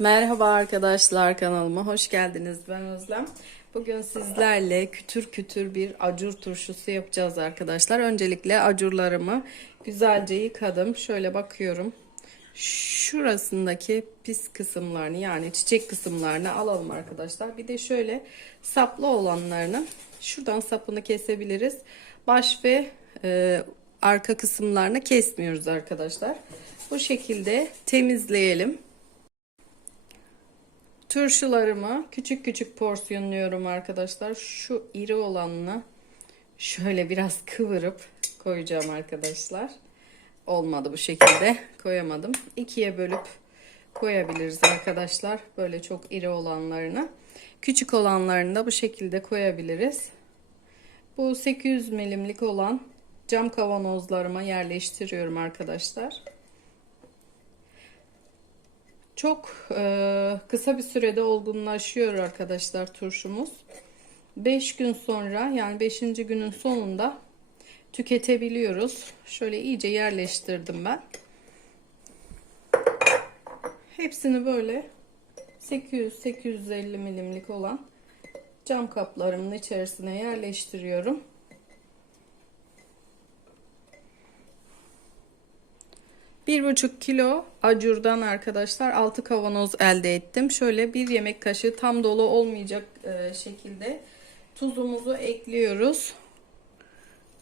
Merhaba arkadaşlar kanalıma hoş geldiniz ben Özlem. Bugün sizlerle kütür kütür bir acur turşusu yapacağız arkadaşlar. Öncelikle acurlarımı güzelce yıkadım. Şöyle bakıyorum. Şurasındaki pis kısımlarını yani çiçek kısımlarını alalım arkadaşlar. Bir de şöyle saplı olanlarını şuradan sapını kesebiliriz. Baş ve e, arka kısımlarını kesmiyoruz arkadaşlar. Bu şekilde temizleyelim. Turşularımı küçük küçük porsiyonluyorum arkadaşlar. Şu iri olanını şöyle biraz kıvırıp koyacağım arkadaşlar. Olmadı bu şekilde. Koyamadım. İkiye bölüp koyabiliriz arkadaşlar. Böyle çok iri olanlarını. Küçük olanlarını da bu şekilde koyabiliriz. Bu 800 milimlik olan cam kavanozlarıma yerleştiriyorum arkadaşlar. Çok e, kısa bir sürede olgunlaşıyor arkadaşlar turşumuz. 5 gün sonra yani 5. günün sonunda tüketebiliyoruz. Şöyle iyice yerleştirdim ben. Hepsini böyle 800-850 milimlik olan cam kaplarımın içerisine yerleştiriyorum. Bir buçuk kilo acurdan arkadaşlar 6 kavanoz elde ettim. Şöyle bir yemek kaşığı tam dolu olmayacak e, şekilde tuzumuzu ekliyoruz.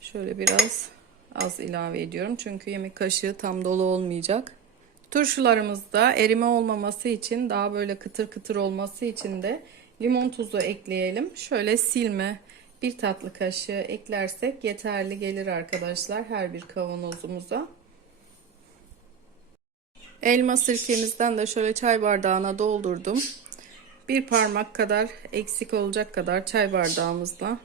Şöyle biraz az ilave ediyorum. Çünkü yemek kaşığı tam dolu olmayacak. Turşularımızda erime olmaması için daha böyle kıtır kıtır olması için de limon tuzu ekleyelim. Şöyle silme bir tatlı kaşığı eklersek yeterli gelir arkadaşlar her bir kavanozumuza. Elma sirkemizden de şöyle çay bardağına doldurdum. Bir parmak kadar eksik olacak kadar çay bardağımızla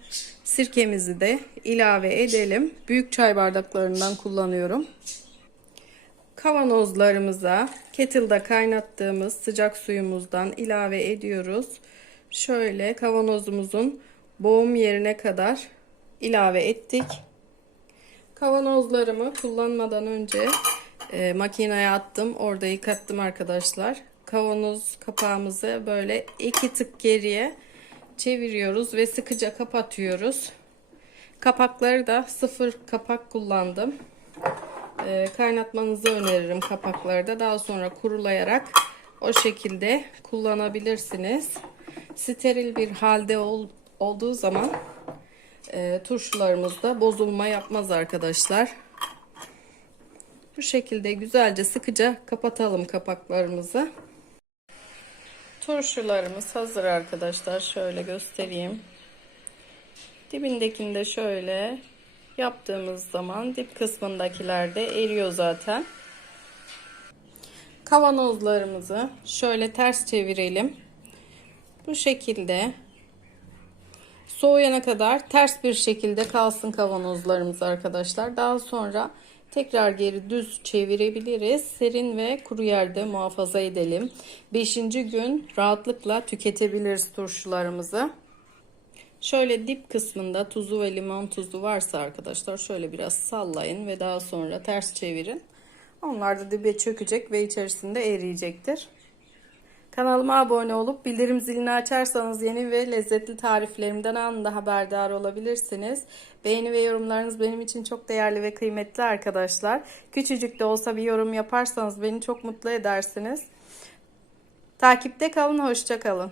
sirkemizi de ilave edelim. Büyük çay bardaklarından kullanıyorum. Kavanozlarımıza kettle'da kaynattığımız sıcak suyumuzdan ilave ediyoruz. Şöyle kavanozumuzun boğum yerine kadar ilave ettik. Kavanozlarımı kullanmadan önce e, makineye attım. Orada yıkattım arkadaşlar. Kavanoz kapağımızı böyle iki tık geriye çeviriyoruz ve sıkıca kapatıyoruz. Kapakları da sıfır kapak kullandım. E, kaynatmanızı öneririm kapakları da. Daha sonra kurulayarak o şekilde kullanabilirsiniz. Steril bir halde ol, olduğu zaman e, turşularımızda bozulma yapmaz arkadaşlar. Bu şekilde güzelce sıkıca kapatalım kapaklarımızı. Turşularımız hazır arkadaşlar. Şöyle göstereyim. Dibindekini de şöyle yaptığımız zaman dip kısmındakiler de eriyor zaten. Kavanozlarımızı şöyle ters çevirelim. Bu şekilde soğuyana kadar ters bir şekilde kalsın kavanozlarımız arkadaşlar. Daha sonra Tekrar geri düz çevirebiliriz. Serin ve kuru yerde muhafaza edelim. Beşinci gün rahatlıkla tüketebiliriz turşularımızı. Şöyle dip kısmında tuzu ve limon tuzu varsa arkadaşlar şöyle biraz sallayın ve daha sonra ters çevirin. Onlar da dibe çökecek ve içerisinde eriyecektir. Kanalıma abone olup bildirim zilini açarsanız yeni ve lezzetli tariflerimden anında haberdar olabilirsiniz. Beğeni ve yorumlarınız benim için çok değerli ve kıymetli arkadaşlar. Küçücük de olsa bir yorum yaparsanız beni çok mutlu edersiniz. Takipte kalın, hoşça kalın.